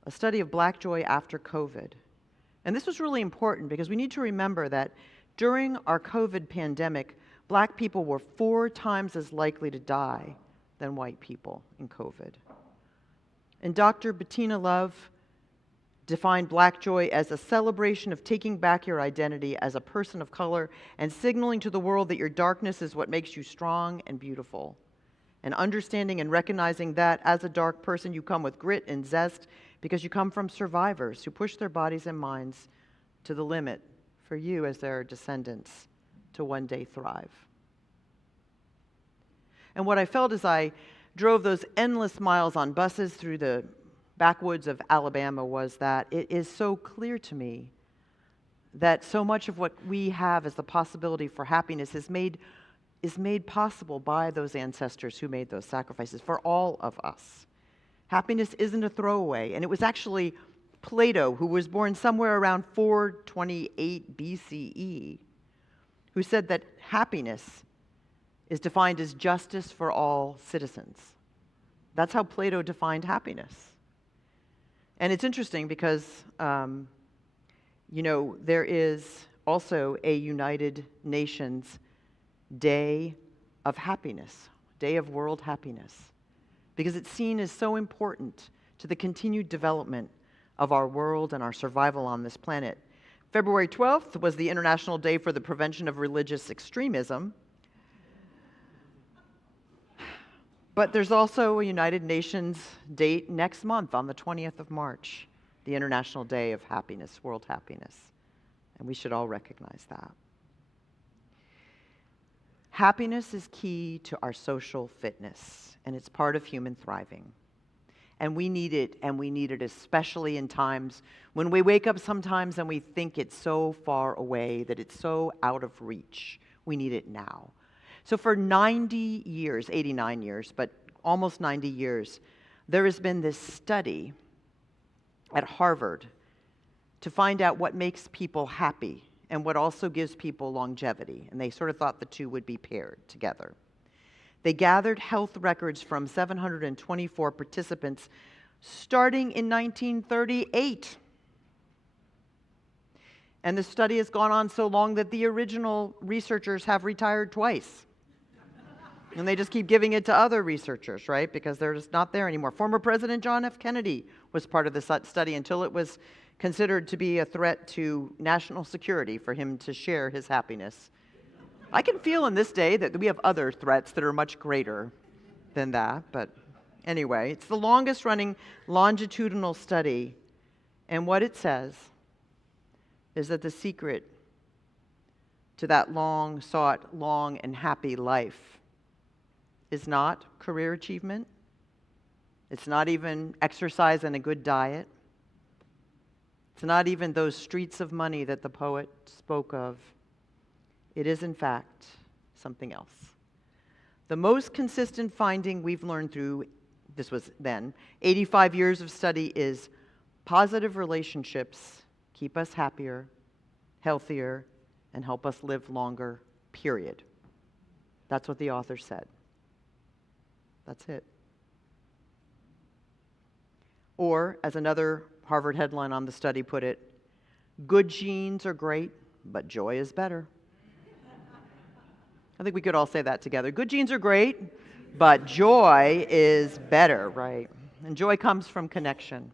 of Black joy after COVID. And this was really important because we need to remember that during our COVID pandemic, Black people were 4 times as likely to die than white people in COVID. And Dr. Bettina Love defined Black joy as a celebration of taking back your identity as a person of color and signaling to the world that your darkness is what makes you strong and beautiful. And understanding and recognizing that as a dark person, you come with grit and zest because you come from survivors who push their bodies and minds to the limit for you as their descendants to one day thrive. And what I felt as I drove those endless miles on buses through the backwoods of Alabama was that it is so clear to me that so much of what we have as the possibility for happiness is made possible by those ancestors who made those sacrifices for all of us. Happiness isn't a throwaway, and it was actually Plato, who was born somewhere around 428 BCE, who said that happiness is defined as justice for all citizens. That's how Plato defined happiness. And it's interesting because, there is also a United Nations Day of Happiness, Day of World Happiness, because it's seen as so important to the continued development of our world and our survival on this planet. February 12th was the International Day for the Prevention of Religious Extremism. But there's also a United Nations date next month on the 20th of March, the International Day of Happiness, World Happiness. And we should all recognize that. Happiness is key to our social fitness, and it's part of human thriving. And we need it especially in times when we wake up sometimes and we think it's so far away, that it's so out of reach. We need it now. So for 90 years, 89 years, but almost 90 years, there has been this study at Harvard to find out what makes people happy and what also gives people longevity. And they sort of thought the two would be paired together. They gathered health records from 724 participants starting in 1938. And the study has gone on so long that the original researchers have retired twice. And they just keep giving it to other researchers, right? Because they're just not there anymore. Former President John F. Kennedy was part of the study until it was considered to be a threat to national security for him to share his happiness. I can feel in this day that we have other threats that are much greater than that. But anyway, it's the longest running longitudinal study. And what it says is that the secret to that long sought, long and happy life is not career achievement. It's not even exercise and a good diet. It's not even those streets of money that the poet spoke of. It is, in fact, something else. The most consistent finding we've learned through, this was then, 85 years of study is positive relationships keep us happier, healthier, and help us live longer, period. That's what the author said. That's it. Or, as another Harvard headline on the study put it, good genes are great, but joy is better. I think we could all say that together. Good genes are great, but joy is better, right? And joy comes from connection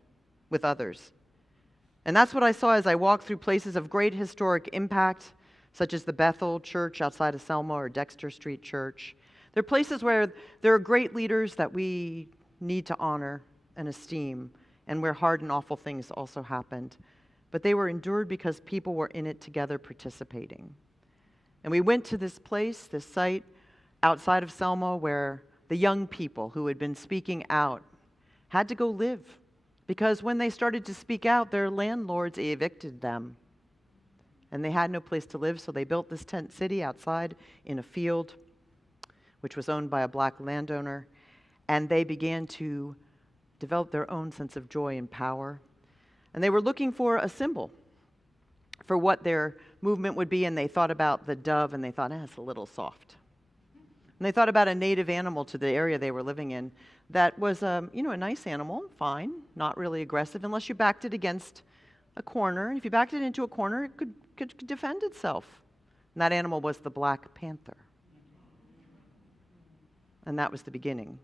with others. And that's what I saw as I walked through places of great historic impact, such as the Bethel Church outside of Selma or Dexter Street Church. They're places where there are great leaders that we need to honor and esteem, and where hard and awful things also happened. But they were endured because people were in it together participating. And we went to this place, this site outside of Selma, where the young people who had been speaking out had to go live, because when they started to speak out, their landlords evicted them. And they had no place to live, so they built this tent city outside in a field, which was owned by a black landowner, and they began to develop their own sense of joy and power. And they were looking for a symbol for what their movement would be, and they thought about the dove, and they thought, it's a little soft. And they thought about a native animal to the area they were living in that was, a nice animal, fine, not really aggressive, unless you backed it against a corner. And if you backed it into a corner, it could defend itself. And that animal was the black panther. And that was the beginning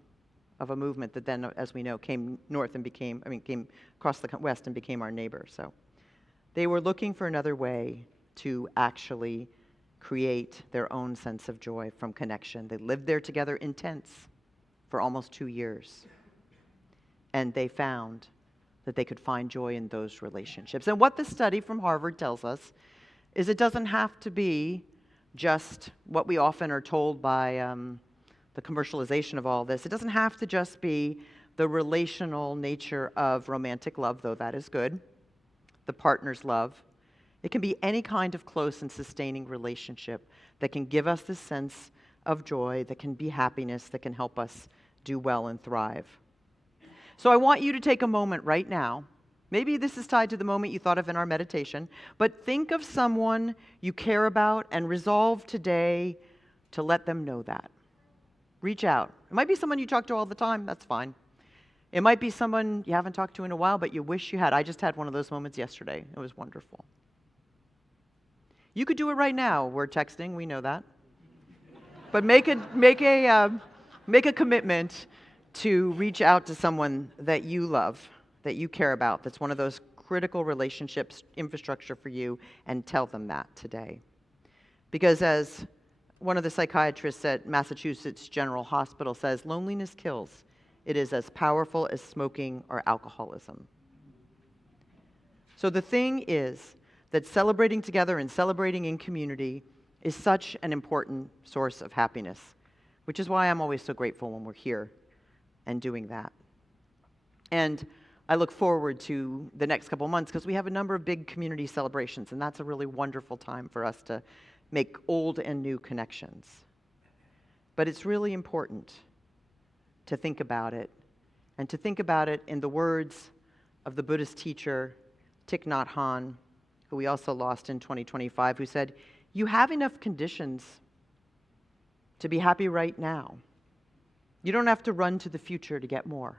of a movement that then, as we know, came north and came across the west and became our neighbor. So they were looking for another way to actually create their own sense of joy from connection. They lived there together in tents for almost 2 years. And they found that they could find joy in those relationships. And what the study from Harvard tells us is it doesn't have to be just what we often are told by the commercialization of all this. It doesn't have to just be the relational nature of romantic love, though that is good, the partner's love. It can be any kind of close and sustaining relationship that can give us this sense of joy, that can be happiness, that can help us do well and thrive. So I want you to take a moment right now. Maybe this is tied to the moment you thought of in our meditation, but think of someone you care about and resolve today to let them know that. Reach out. It might be someone you talk to all the time. That's fine. It might be someone you haven't talked to in a while, but you wish you had. I just had one of those moments yesterday. It was wonderful. You could do it right now. We're texting. We know that. But make a commitment to reach out to someone that you love, that you care about, that's one of those critical relationships, infrastructure for you, and tell them that today. Because as one of the psychiatrists at Massachusetts General Hospital says, loneliness kills. It is as powerful as smoking or alcoholism. So the thing is that celebrating together and celebrating in community is such an important source of happiness, which is why I'm always so grateful when we're here and doing that. And I look forward to the next couple months because we have a number of big community celebrations, and that's a really wonderful time for us to make old and new connections. But it's really important to think about it, and to think about it in the words of the Buddhist teacher Thich Nhat Hanh, who we also lost in 2025, who said, "You have enough conditions to be happy right now. You don't have to run to the future to get more."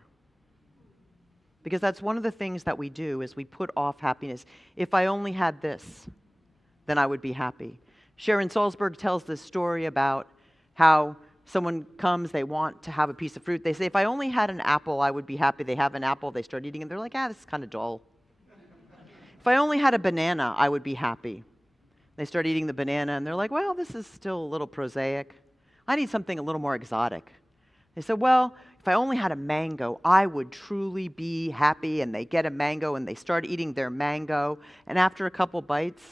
Because that's one of the things that we do is we put off happiness. If I only had this, then I would be happy. Sharon Salzberg tells this story about how someone comes, they want to have a piece of fruit. They say, if I only had an apple, I would be happy. They have an apple, they start eating it, they're like, this is kind of dull. If I only had a banana, I would be happy. They start eating the banana, and they're like, well, this is still a little prosaic. I need something a little more exotic. They said, well, if I only had a mango, I would truly be happy. And they get a mango, and they start eating their mango. And after a couple bites,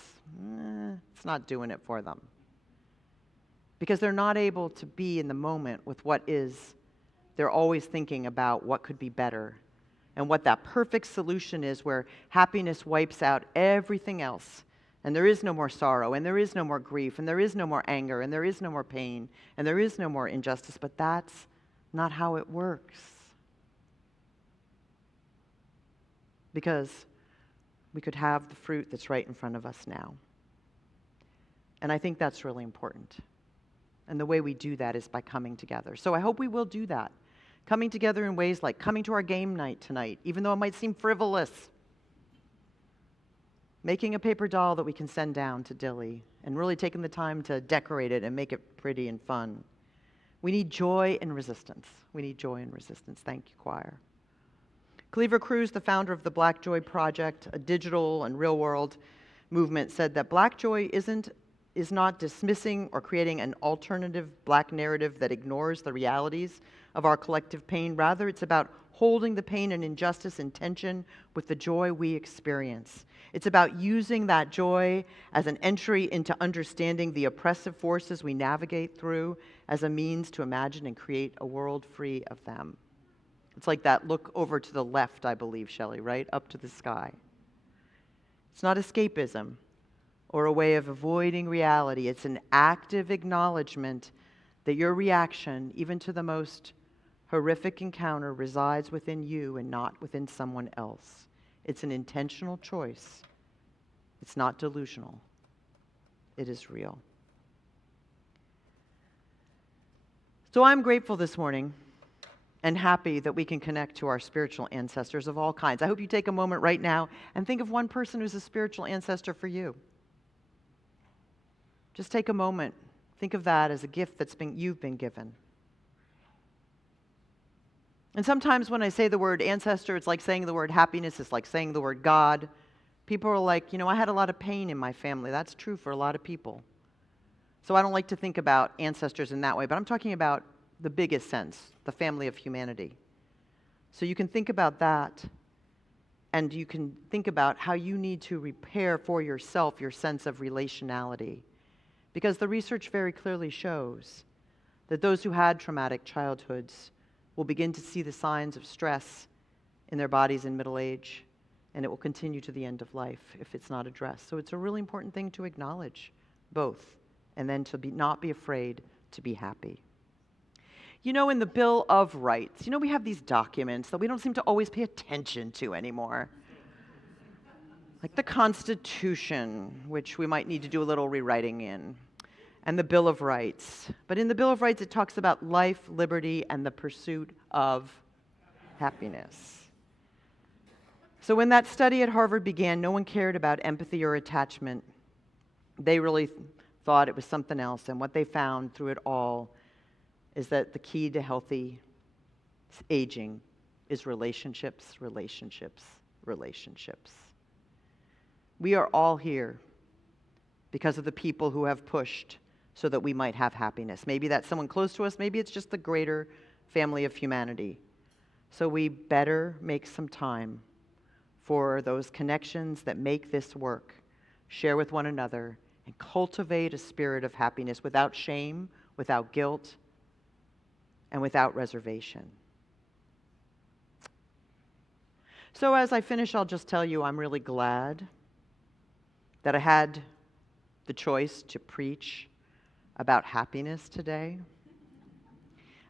it's not doing it for them. Because they're not able to be in the moment with what is. They're always thinking about what could be better and what that perfect solution is, where happiness wipes out everything else. And there is no more sorrow, and there is no more grief, and there is no more anger, and there is no more pain, and there is no more injustice. But that's not how it works. Because we could have the fruit that's right in front of us now. And I think that's really important. And the way we do that is by coming together. So I hope we will do that. Coming together in ways like coming to our game night tonight, even though it might seem frivolous. Making a paper doll that we can send down to Dilly and really taking the time to decorate it and make it pretty and fun. We need joy and resistance. We need joy and resistance. Thank you, choir. Cleaver Cruz, the founder of the Black Joy Project, a digital and real-world movement, said that Black joy is not dismissing or creating an alternative Black narrative that ignores the realities of our collective pain. Rather, it's about holding the pain and injustice in tension with the joy we experience. It's about using that joy as an entry into understanding the oppressive forces we navigate through as a means to imagine and create a world free of them. It's like that look over to the left, I believe, Shelley, right? Up to the sky. It's not escapism or a way of avoiding reality. It's an active acknowledgement that your reaction, even to the most horrific encounter, resides within you and not within someone else. It's an intentional choice. It's not delusional. It is real. So I'm grateful this morning and happy that we can connect to our spiritual ancestors of all kinds. I hope you take a moment right now and think of one person who's a spiritual ancestor for you. Just take a moment. Think of that as a gift you've been given. And sometimes when I say the word ancestor, it's like saying the word happiness, it's like saying the word God. People are like, I had a lot of pain in my family. That's true for a lot of people. So I don't like to think about ancestors in that way, but I'm talking about the biggest sense, the family of humanity. So you can think about that, and you can think about how you need to repair for yourself your sense of relationality. Because the research very clearly shows that those who had traumatic childhoods will begin to see the signs of stress in their bodies in middle age, and it will continue to the end of life if it's not addressed. So it's a really important thing to acknowledge both, and then to not be afraid to be happy. In the Bill of Rights, we have these documents that we don't seem to always pay attention to anymore. Like the Constitution, which we might need to do a little rewriting in, and the Bill of Rights. But in the Bill of Rights, it talks about life, liberty, and the pursuit of happiness. So when that study at Harvard began, no one cared about empathy or attachment. They really thought it was something else, and what they found through it all is that the key to healthy aging is relationships, relationships, relationships. We are all here because of the people who have pushed so that we might have happiness. Maybe that's someone close to us, maybe it's just the greater family of humanity. So we better make some time for those connections that make this work, share with one another, and cultivate a spirit of happiness without shame, without guilt, and without reservation. So as I finish, I'll just tell you I'm really glad that I had the choice to preach about happiness today.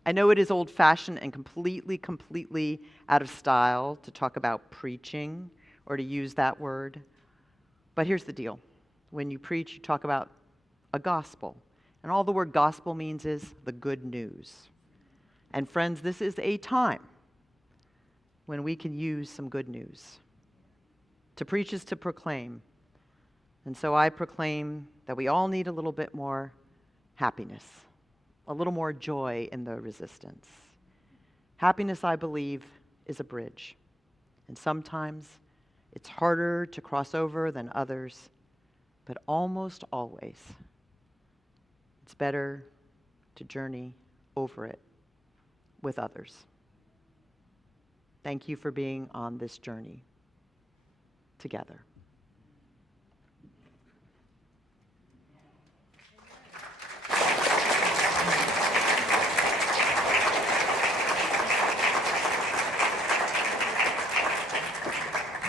I know it is old-fashioned and completely out of style to talk about preaching or to use that word. But here's the deal. When you preach, you talk about a gospel. And all the word gospel means is the good news. And friends, this is a time when we can use some good news. To preach is to proclaim. And so I proclaim that we all need a little bit more happiness, a little more joy in the resistance. Happiness, I believe, is a bridge. And sometimes it's harder to cross over than others, but almost always it's better to journey over it with others. Thank you for being on this journey together.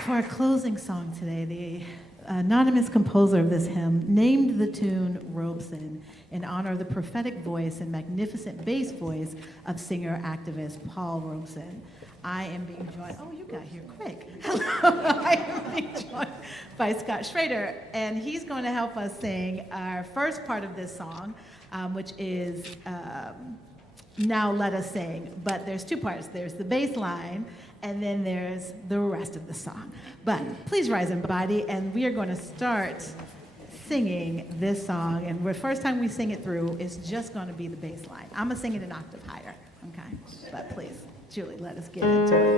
For our closing song today, the anonymous composer of this hymn named the tune Robeson in honor of the prophetic voice and magnificent bass voice of singer-activist Paul Robeson. I am being joined, oh, you got here quick. I am being joined by Scott Schrader, and he's going to help us sing our first part of this song, which is Now Let Us Sing. But there's two parts. There's the bass line, and then there's the rest of the song. But please rise in body, and we are going to start singing this song. And the first time we sing it through, it's just going to be the bass line. I'm going to sing it an octave higher, okay? But please, Julie, let us get into it.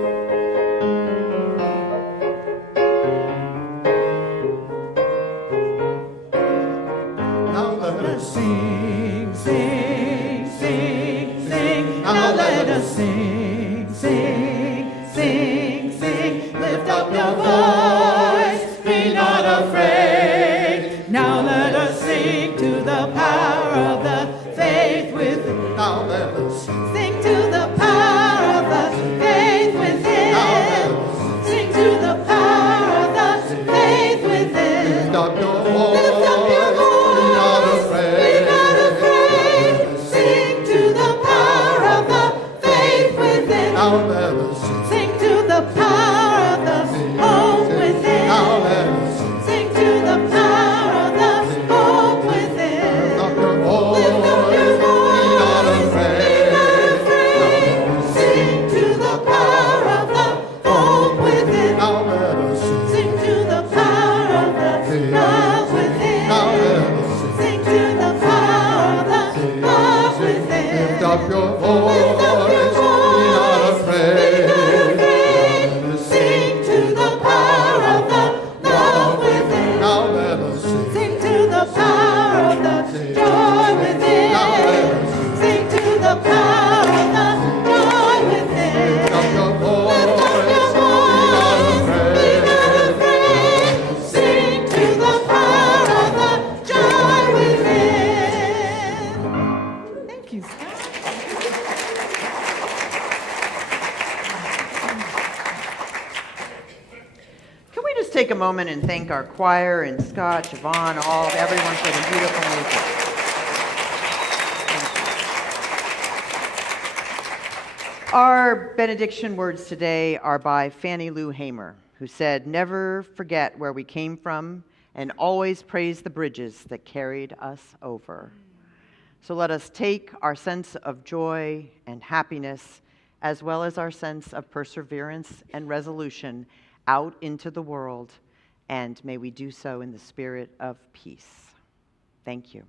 Now let us sing, sing, sing, sing. Now let us sing, sing, sing, sing. Lift up your voice, be not afraid. Now let us sing to the power of the faith within. Now let us sing to the power of the faith within. Now let us sing to the power of the faith within. Lift up your voice. Lift up your voice. Be not afraid. Be not afraid. Sing to the power of the faith within. Now let us sing to the power of the hope within. Now let us sing to the power of the hope within. Lift up your voice. Lift up your voice. Be not afraid. take a moment and thank our choir and Scott, Javon, everyone for the beautiful music. Our benediction words today are by Fannie Lou Hamer, who said, "Never forget where we came from and always praise the bridges that carried us over." So let us take our sense of joy and happiness, as well as our sense of perseverance and resolution, out into the world, and may we do so in the spirit of peace. Thank you.